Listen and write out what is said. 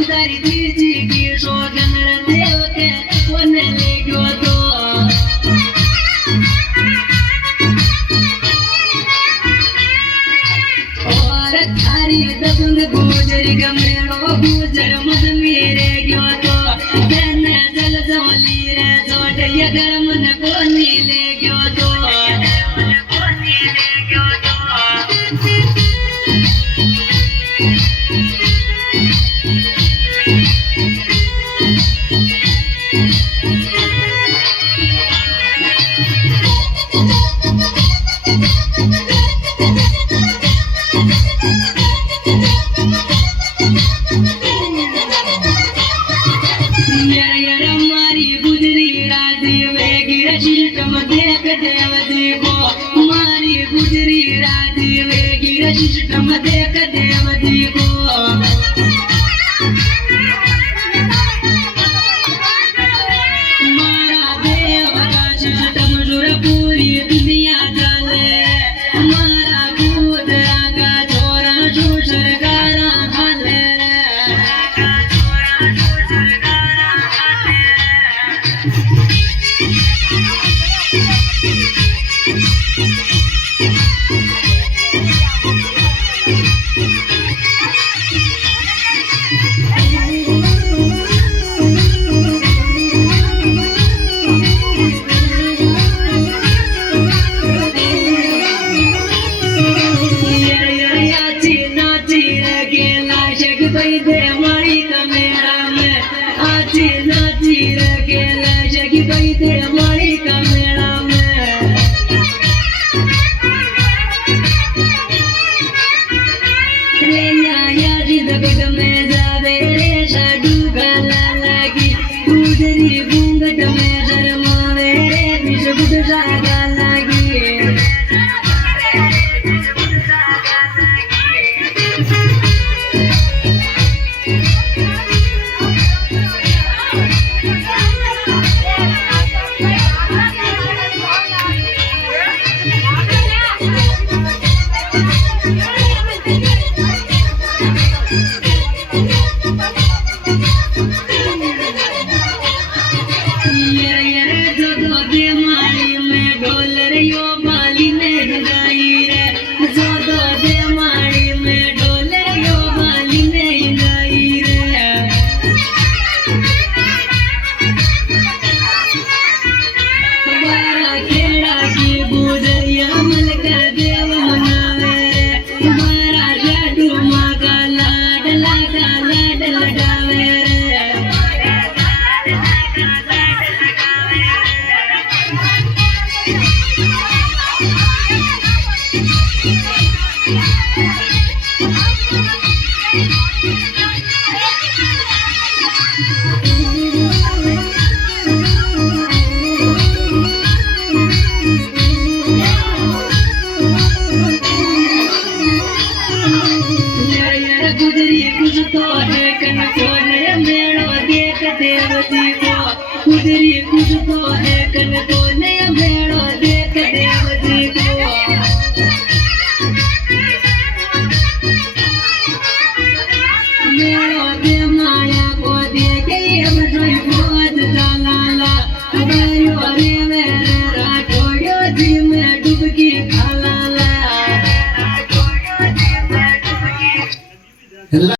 उधारी दीजी की शोगन देव के कोने ले गयो तो और थारी दबंग गुजर गमेड़ो गुजर मद मेरे गयो तो कहने जल जोली रे जोट ये गर्म न कोनी ले गयो तो मारी गुजरी राजी वेगी सिस्टम देख देव जी को मारा देव का सिस्टम जुड़ पूरी दुनिया चले मारा गुजरा का छोरा जो सरकारा खाले कुछ तो है कन तो नया भेड़ो देख देव जी को भेड़ो दे माया को देखे अब जोई खोज लाला अबेयो रे मेरे राठौड़ियो जी में डुबकी खाला